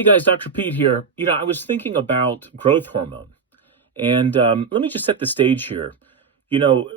Hey guys, Dr. Pete here. I was thinking about growth hormone, and let me just set the stage here. You know,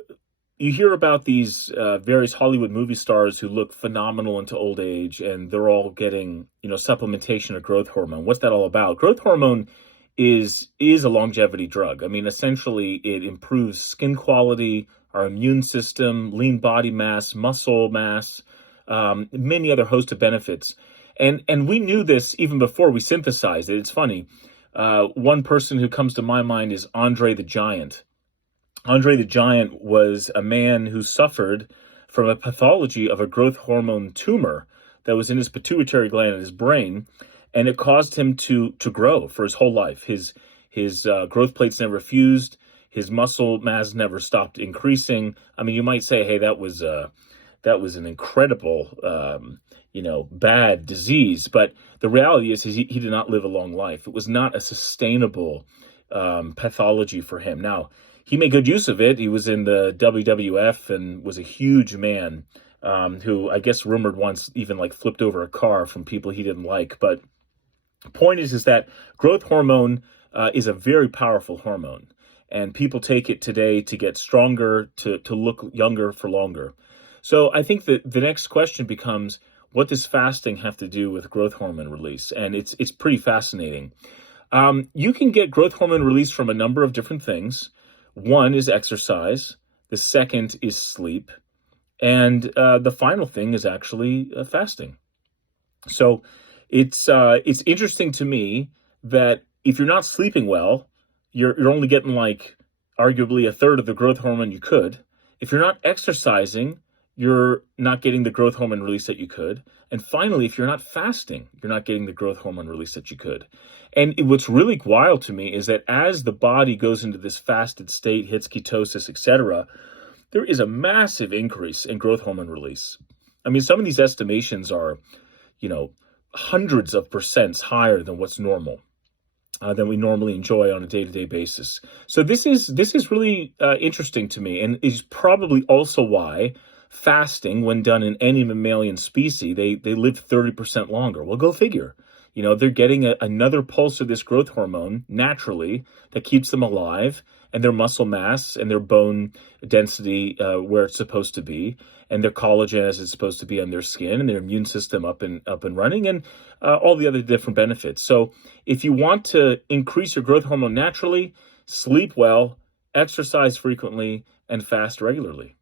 you hear about these various Hollywood movie stars who look phenomenal into old age, and they're all getting, supplementation of growth hormone. What's that all about? Growth hormone is a longevity drug. I mean, essentially, it improves skin quality, our immune system, lean body mass, muscle mass, many other host of benefits. And we knew this even before we synthesized it. It's funny. One person who comes to my mind is Andre the Giant. Andre the Giant was a man who suffered from a pathology of a growth hormone tumor that was in his pituitary gland in his brain, and it caused him to grow for his whole life. His growth plates never fused. His muscle mass never stopped increasing. I mean, you might say, hey, that was an incredible, bad disease. But the reality is he did not live a long life. It was not a sustainable pathology for him. Now, he made good use of it. He was in the WWF and was a huge man who I guess rumored once even like flipped over a car from people he didn't like. But the point is that growth hormone is a very powerful hormone. And people take it today to get stronger, to look younger for longer. So I think that the next question becomes, what does fasting have to do with growth hormone release? And it's pretty fascinating. You can get growth hormone release from a number of different things. One is exercise. The second is sleep. And the final thing is actually fasting. So it's interesting to me that if you're not sleeping well, you're only getting like arguably a third of the growth hormone you could. If you're not exercising, you're not getting the growth hormone release that you could. And finally, if you're not fasting, you're not getting the growth hormone release that you could. And what's really wild to me is that as the body goes into this fasted state, hits ketosis, etc., there is a massive increase in growth hormone release. I mean, some of these estimations are, hundreds of percents higher than what's normal, than we normally enjoy on a day-to-day basis. So this is really interesting to me, and is probably also why fasting, when done in any mammalian species, they live 30% longer. Well, go figure. They're getting another pulse of this growth hormone naturally that keeps them alive, and their muscle mass and their bone density where it's supposed to be, and their collagen as it's supposed to be on their skin, and their immune system up and running, and all the other different benefits. So if you want to increase your growth hormone naturally, sleep well, exercise frequently, and fast regularly.